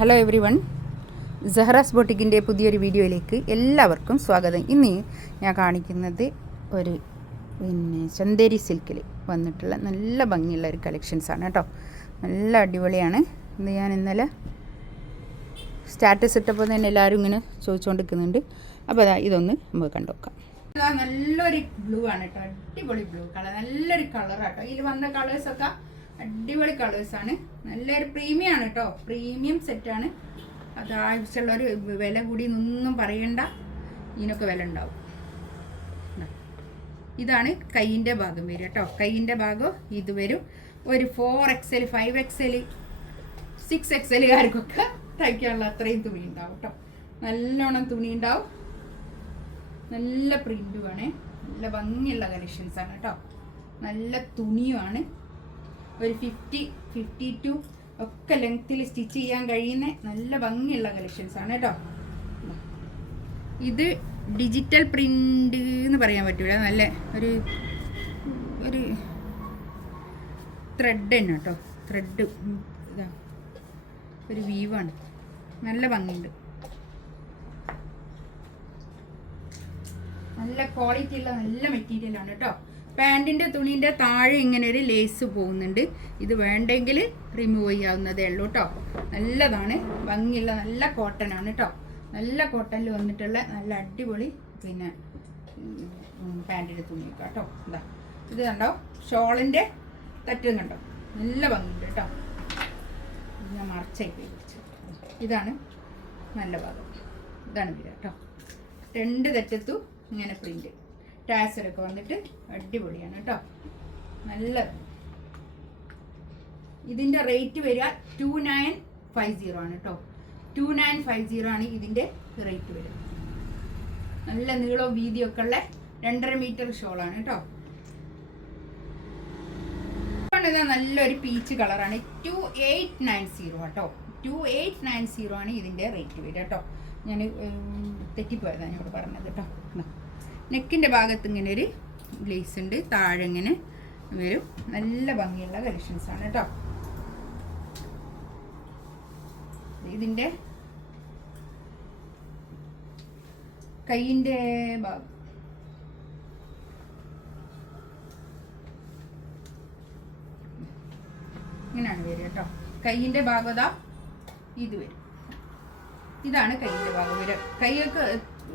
Hello everyone Saharas ബോട്ടിക്കിന്റെ പുതിയൊരു വീഡിയോയിലേക്ക് എല്ലാവർക്കും സ്വാഗതം. ഇന്ന് ഞാൻ കാണിക്കുന്നത് ഒരു പിന്നെ ചന്തേരി സിൽക്കിൽ വന്നിട്ടുള്ള നല്ല ഭംഗിയുള്ള ഒരു കളക്ഷൻസാണ് കേട്ടോ. നല്ല അടിപൊളിയാണ്. ഇത് ഞാൻ ഇന്നലെ സ്റ്റാറ്റസ് ഇട്ടപ്പോൾ തന്നെ എല്ലാവരും ഇങ്ങനെ ചോദിച്ചുകൊണ്ടിരിക്കുന്നുണ്ട് അപ്പോൾ അതാ ഇതൊന്ന് നമുക്ക് കണ്ടു നോക്കാം നല്ലൊരു ബ്ലൂ ആണ് കേട്ടോ. അടിപൊളി ബ്ലൂ കളർ നല്ലൊരു കളറാണ് കേട്ടോ. ഇതിൽ വന്ന കളേഴ്സൊക്കെ അടിപൊളി കളേഴ്സ് ആണ്. നല്ലൊരു പ്രീമിയം ആണ് കേട്ടോ പ്രീമിയം സെറ്റാണ് അത് ആവശ്യമുള്ളൊരു വില കൂടി ഒന്നും പറയണ്ട. ഇതിനൊക്കെ വില ഉണ്ടാവും. ഇതാണ് കൈയിന്റെ ഭാഗം വരിക കേട്ടോ കൈയിന്റെ ഭാഗം ഇത് വരും. ഒരു four XL five XL six എക്സലുകാർക്കൊക്കെ തയ്ക്കാനുള്ള അത്രയും തുണി ഉണ്ടാവും കേട്ടോ നല്ലോണം തുണി ഉണ്ടാവും. നല്ല പ്രിന്റുമാണ് നല്ല ഭംഗിയുള്ള കളക്ഷൻസാണ് കേട്ടോ നല്ല തുണിയുമാണ്. ഒരു ഫിഫ്റ്റി ഫിഫ്റ്റി ടു ഒക്കെ ലെങ്ത്തിൽ സ്റ്റിച്ച് ചെയ്യാൻ കഴിയുന്ന നല്ല ഭംഗിയുള്ള കളക്ഷൻസ് ആണ് കേട്ടോ. ഇത് ഡിജിറ്റൽ പ്രിന്റ് എന്ന് പറയാൻ പറ്റൂല. നല്ല ഒരു ഒരു ത്രെഡ് തന്നെ കേട്ടോ. ത്രെഡ് ഇതാ. ഒരു വീവാണ് നല്ല ഭംഗിയുണ്ട്. നല്ല ക്വാളിറ്റി ഉള്ള നല്ല മെറ്റീരിയലാണ് കേട്ടോ. പാന്റിന്റെ തുണീന്റെ താഴെ ഇങ്ങനെ ഒരു ലേസ് പോകുന്നുണ്ട്. ഇത് വേണ്ടെങ്കിൽ റിമൂവ് ചെയ്യാവുന്നതേ ഉള്ളൂ കേട്ടോ നല്ലതാണ്. ഭംഗിയുള്ള നല്ല കോട്ടൺ ആണ് കേട്ടോ നല്ല കോട്ടണിൽ വന്നിട്ടുള്ള നല്ല അടിപൊളി പിന്നെ പാന്റിന്റെ തുണി കേട്ടോ എന്താ ഇത് കണ്ടോ? ഷോളിന്റെ തറ്റും കണ്ടോ? നല്ല ഭംഗിയുണ്ട് കേട്ടോ ഞാൻ മറച്ചായി പിടിച്ചു. ഇതാണ് നല്ല ഭാഗം. ഇതാണ് വരിക കേട്ടോ രണ്ട് തെറ്റത്തും ഇങ്ങനെ പ്രിന്റ് ടാസറൊക്കെ വന്നിട്ട് അടിപൊളിയാണ് കേട്ടോ. നല്ല ഇതിന്റെ റേറ്റ് വരിക ടു നയൻ ഫൈവ് സീറോ ആണ് കേട്ടോ. ടു നയൻ ഫൈവ് സീറോ ആണ് ഇതിന്റെ റേറ്റ് വരിക. നല്ല നീളവും വീതിയൊക്കെ ഉള്ള രണ്ടര മീറ്റർ ഷോളാണ് കേട്ടോ. നല്ലൊരു പീച്ച് കളറാണ് ടു എയ്റ്റ് നയൻ സീറോ കേട്ടോ ടു എയ്റ്റ് നയൻ സീറോ ആണ് ഇതിന്റെ റേറ്റ് വരിക കേട്ടോ. ഞാൻ തെറ്റിപ്പോയതാണ് ഇവിടെ പറഞ്ഞത് കേട്ടോ. നെക്കിന്റെ ഭാഗത്ത് ഇങ്ങനെ ഒരു ലേസ് ഉണ്ട്. താഴെ ഇങ്ങനെ വരും. നല്ല ഭംഗിയുള്ള കളക്ഷൻസ് ആണ് കേട്ടോ ഇതിന്റെ കൈയിന്റെ ഭാഗം. ഇങ്ങനെയാണ് വരിക കേട്ടോ കൈയിന്റെ ഭാഗത ഇത് വരും. ഇതാണ് കൈയിന്റെ ഭാഗം വരിക. കൈയൊക്കെ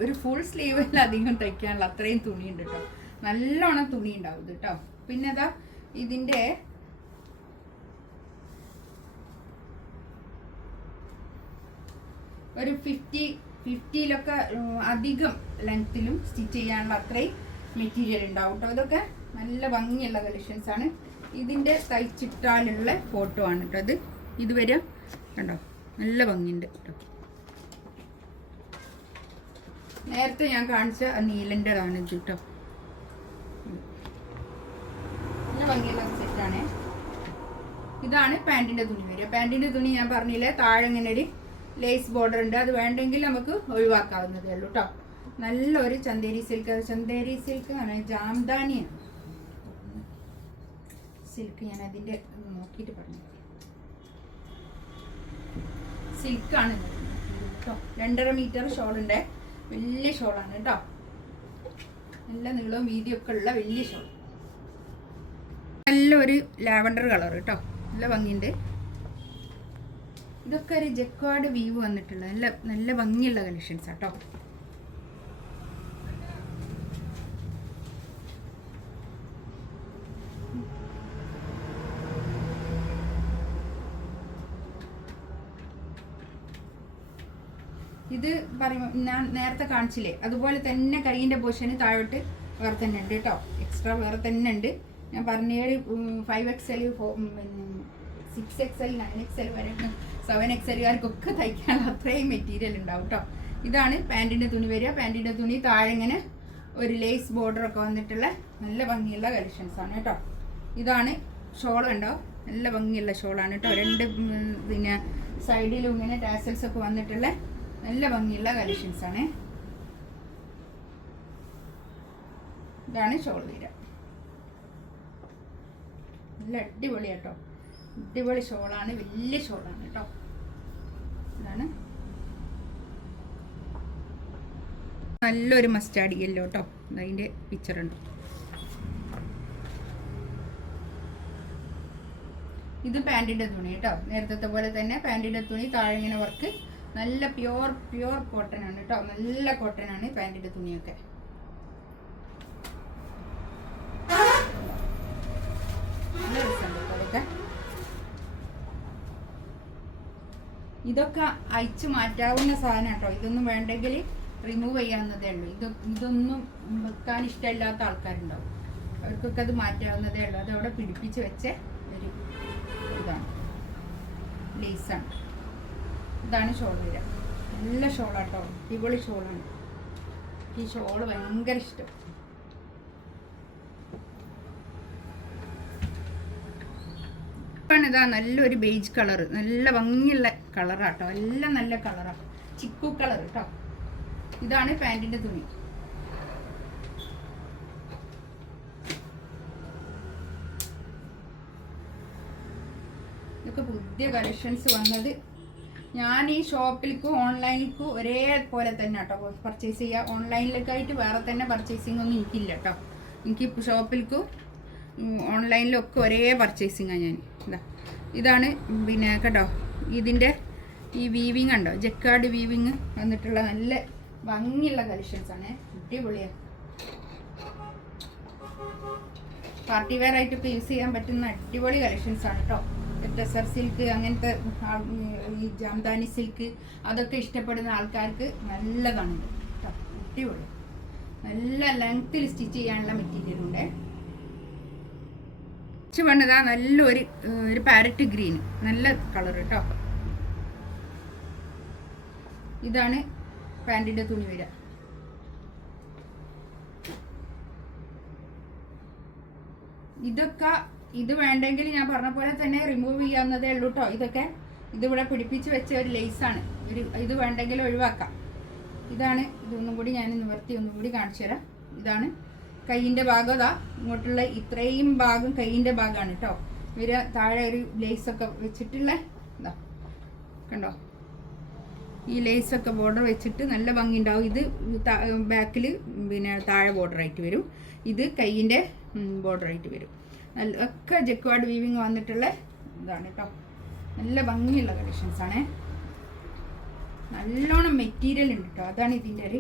ഒരു ഫുൾ സ്ലീവിൽ അധികം തയ്ക്കാനുള്ള അത്രയും തുണിയുണ്ട് കേട്ടോ നല്ലോണം തുണി ഉണ്ടാവും ഇത് കേട്ടോ പിന്നെ അതാ ഇതിന്റെ ഒരു ഫിഫ്റ്റി ഫിഫ്റ്റിയിലൊക്കെ അധികം ലെങ്ത്തിലും സ്റ്റിച്ച് ചെയ്യാനുള്ള അത്രയും മെറ്റീരിയൽ ഉണ്ടാവും കേട്ടോ ഇതൊക്കെ നല്ല ഭംഗിയുള്ള കളക്ഷൻസ് ആണ്. ഇതിന്റെ തയ്ച്ചിട്ടാലുള്ള ഫോട്ടോ ആണ് കേട്ടോ ഇത്. ഇതുവരെ കണ്ടോ? നല്ല ഭംഗിയുണ്ട് കേട്ടോ നേരത്തെ ഞാൻ കാണിച്ച ആ നീലന്റെതാണ് ഇത് ഭംഗിയുള്ള ഇതാണ് പാന്റിന്റെ തുണി. വരിക. പാന്റിന്റെ തുണി ഞാൻ പറഞ്ഞില്ലേ താഴെ ഇങ്ങനെ ഒരു ലേസ് ബോർഡർ ഉണ്ട്. അത് വേണ്ടെങ്കിൽ നമുക്ക് ഒഴിവാക്കാവുന്നതേ ഉള്ളൂ കേട്ടോ നല്ലൊരു ചന്തേരി സിൽക്ക് ചന്തേരി സിൽക്ക് ആണ്. ജാംദാനിയാണ് സിൽക്ക് ഞാൻ അതിന്റെ നോക്കിയിട്ട് പറഞ്ഞു സിൽക്കാണ് കേട്ടോ രണ്ടര മീറ്റർ ഷോളുണ്ട്. വലിയ ഷോളാണ് കേട്ടോ. നല്ല നീളവും വീതിയൊക്കെ ഉള്ള വലിയ ഷോൾ. നല്ല ഒരു ലാവണ്ടർ കളർ കേട്ടോ. നല്ല ഭംഗിയുണ്ട്. ഇതൊക്കെ ഒരു ജക്വാഡ് വീവ് വന്നിട്ടുള്ള നല്ല നല്ല ഭംഗിയുള്ള കളക്ഷൻസ് കേട്ടോ. ഇത് പറയും ഞാൻ നേരത്തെ കാണിച്ചില്ലേ? അതുപോലെ തന്നെ കൈയിന്റെ പൊസിഷന് താഴോട്ട് വേറെ തന്നെ ഉണ്ട് കേട്ടോ എക്സ്ട്രാ വേറെ തന്നെ ഉണ്ട് ഞാൻ പറഞ്ഞ five X L six X L nine X L വരെ സെവൻ എക്സ് എല്ലുകാർക്കൊക്കെ തയ്ക്കാൻ അത്രയും മെറ്റീരിയൽ ഉണ്ടാവും കേട്ടോ ഇതാണ് പാന്റിന്റെ തുണി വരിക. പാന്റിന്റെ തുണി താഴെ ഇങ്ങനെ ഒരു ലേസ് ബോർഡറൊക്കെ വന്നിട്ടുള്ള നല്ല ഭംഗിയുള്ള കളക്ഷൻസ് ആണ് കേട്ടോ ഇതാണ് ഷോൾ ഉണ്ടോ നല്ല ഭംഗിയുള്ള ഷോളാണ് കേട്ടോ രണ്ട് പിന്നെ സൈഡിലും ഇങ്ങനെ ടാസൽസ് ഒക്കെ വന്നിട്ടുള്ള നല്ല ഭംഗിയുള്ള കളക്ഷൻസ് ആണ്. ഇതാണ് ഷോൾ തീര നല്ല അടിപൊളി കേട്ടോ അടിപൊളി ഷോളാണ് വലിയ ഷോളാണ് കേട്ടോ. ഇതാണ്. നല്ലൊരു മസ്റ്റാർഡ് യെല്ലോ കേട്ടോ അതിന്റെ പിക്ചർ ഉണ്ട്. ഇത് പാന്റിന്റെ തുണി കേട്ടോ. നേരത്തെ പോലെ തന്നെ പാന്റിന്റെ തുണി താഴെ ഇങ്ങനെ വർക്ക് നല്ല പ്യുവർ പ്യുവർ കോട്ടൺ ആണ് കേട്ടോ നല്ല കോട്ടൺ ആണ് പാന്റിന്റെ തുണിയൊക്കെ. ഇതൊക്കെ അയച്ചു മാറ്റാവുന്ന സാധനം കേട്ടോ ഇതൊന്നും വേണ്ടെങ്കിൽ റിമൂവ് ചെയ്യാവുന്നതേ ഉള്ളൂ. ഇത് ഇതൊന്നും വെക്കാൻ ഇഷ്ടമില്ലാത്ത ആൾക്കാരുണ്ടാവും. അവർക്കൊക്കെ അത് മാറ്റാവുന്നതേ ഉള്ളൂ. അതവിടെ പിടിപ്പിച്ച് വെച്ച ഒരു ഇതാണ്. ലേസാണ് ഇതാണ് ഷോൾ വരിക നല്ല ഷോളാട്ടോ. അടിപൊളി ഷോളാണ്. ഈ ഷോൾ ഭയങ്കര ഇഷ്ടം. ഇതാ നല്ലൊരു ബേജ് കളർ നല്ല ഭംഗിയുള്ള കളറാട്ടോ. എല്ലാം നല്ല കളറാണ് ചിക്കു കളർ കേട്ടോ ഇതാണ് പാന്റിന്റെ തുണി. ഇതൊക്കെ പുതിയ കളക്ഷൻസ് വന്നത് ഞാൻ ഈ ഷോപ്പിലേക്കും ഓൺലൈനിലേക്കും ഒരേപോലെ തന്നെ കേട്ടോ പർച്ചേസ് ചെയ്യുക ഓൺലൈനിലേക്കായിട്ട് വേറെ തന്നെ പർച്ചേസിംഗ് ഒന്നും എനിക്കില്ല കേട്ടോ. എനിക്ക് ഷോപ്പിലേക്കും ഓൺലൈനിലും ഒക്കെ ഒരേ പർച്ചേസിങ്ങാണ് ഞാൻ. ഇതാ ഇതാണ് പിന്നെ കേട്ടോ ഇതിന്റെ ഈ വീവിങ് ഉണ്ടോ ജക്കാർഡ് വീവിങ് വന്നിട്ടുള്ള നല്ല ഭംഗിയുള്ള കളക്ഷൻസ് ആണ്. അടിപൊളിയാണ് പാർട്ടി വെയർ ആയിട്ട് ഇപ്പോൾ യൂസ് ചെയ്യാൻ പറ്റുന്ന അടിപൊളി കളക്ഷൻസ് ആണ് കേട്ടോ. ടെസർ സിൽക്ക് അങ്ങനത്തെ ഈ ജാംദാനി സിൽക്ക് അതൊക്കെ ഇഷ്ടപ്പെടുന്ന ആൾക്കാർക്ക് നല്ലതാണ് കേട്ടോ നല്ല ലെങ്ത്തിൽ സ്റ്റിച്ച് ചെയ്യാനുള്ള മെറ്റീരിയൽ ഉണ്ട്. കുറച്ച് വേണ്ടതാ നല്ലൊരു ഒരു പാരറ്റ് ഗ്രീൻ നല്ല കളർ കേട്ടോ ഇതാണ് പാന്റിന്റെ തുണി വരിക ഇതൊക്കെ ഇത് വേണ്ടെങ്കിൽ ഞാൻ പറഞ്ഞ പോലെ തന്നെ റിമൂവ് ചെയ്യാവുന്നതേ ഉള്ളൂ കേട്ടോ ഇതൊക്കെ ഇതിവിടെ പിടിപ്പിച്ച് വെച്ച ഒരു ലേസാണ് ഒരു ഇത് വേണ്ടെങ്കിൽ ഒഴിവാക്കാം. ഇതാണ് ഇതൊന്നും കൂടി ഞാൻ നിവർത്തി ഒന്നും കൂടി കാണിച്ചു തരാം. ഇതാണ് കൈയിന്റെ ഭാഗം. അതാ ഇങ്ങോട്ടുള്ള ഇത്രയും ഭാഗം കൈയിന്റെ ഭാഗമാണ് കേട്ടോ ഇവർ താഴെ ഒരു ലേസൊക്കെ വെച്ചിട്ടുള്ള ഇതാ കണ്ടോ? ഈ ലേസൊക്കെ ബോർഡർ വെച്ചിട്ട് നല്ല ഭംഗി ഉണ്ടാവും ഇത് ബാക്കിൽ പിന്നെ താഴെ ബോർഡർ ആയിട്ട് വരും. ഇത് കൈയിന്റെ ബോർഡർ ആയിട്ട് വരും. ഒക്കെ ജെക്വാഡ് വീവിങ് വന്നിട്ടുള്ള ഇതാണ് കേട്ടോ നല്ല ഭംഗിയുള്ള കളക്ഷൻസ് ആണ്. നല്ലോണം മെറ്റീരിയൽ ഉണ്ട് കേട്ടോ അതാണ് ഇതിന്റെ ഒരു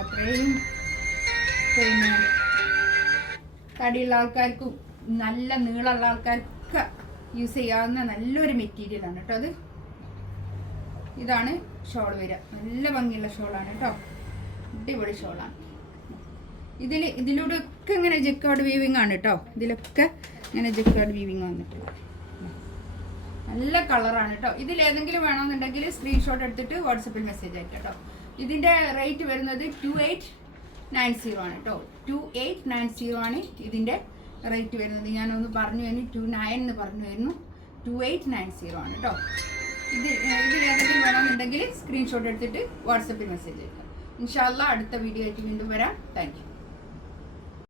അത്രയും പിന്നെ തടിയുള്ള ആൾക്കാർക്കും നല്ല നീളമുള്ള ആൾക്കാർക്കൊക്കെ യൂസ് ചെയ്യാവുന്ന നല്ലൊരു മെറ്റീരിയലാണ് കേട്ടോ അത്. ഇതാണ് ഷോൾ വരിക നല്ല ഭംഗിയുള്ള ഷോളാണ് കേട്ടോ അടിപൊളി ഷോളാണ്. ഇതിൽ ഇതിലൂടെ ഒക്കെ ഇങ്ങനെ ജക്കാർഡ് വീവിങ് ആണ് കേട്ടോ ഇതിലൊക്കെ ഇങ്ങനെ ജക്കാർഡ് വീവിങ് വന്നിട്ട് നല്ല കളറാണ് കേട്ടോ ഇതിൽ ഏതെങ്കിലും വേണമെന്നുണ്ടെങ്കിൽ സ്ക്രീൻഷോട്ട് എടുത്തിട്ട് വാട്സപ്പിൽ മെസ്സേജ് അയക്കാം കേട്ടോ ഇതിന്റെ റേറ്റ് വരുന്നത് ടു എയ്റ്റ് നയൻ സീറോ ആണ് കേട്ടോ ടു എയ്റ്റ് നയൻ സീറോ ആണ് ഇതിന്റെ റേറ്റ് വരുന്നത്. ഞാനൊന്ന് പറഞ്ഞു തന്നെ ടു നയൻ എന്ന് പറഞ്ഞു തരുന്നു. ടു എയ്റ്റ് നയൻ സീറോ ആണ് കേട്ടോ ഇത് ഇതിൽ ഏതെങ്കിലും വേണമെന്നുണ്ടെങ്കിൽ സ്ക്രീൻഷോട്ട് എടുത്തിട്ട് വാട്സപ്പിൽ മെസ്സേജ് അയക്കാം. ഇൻഷാല്ല അടുത്ത വീഡിയോ ആയിട്ട് വീണ്ടും വരാം. താങ്ക്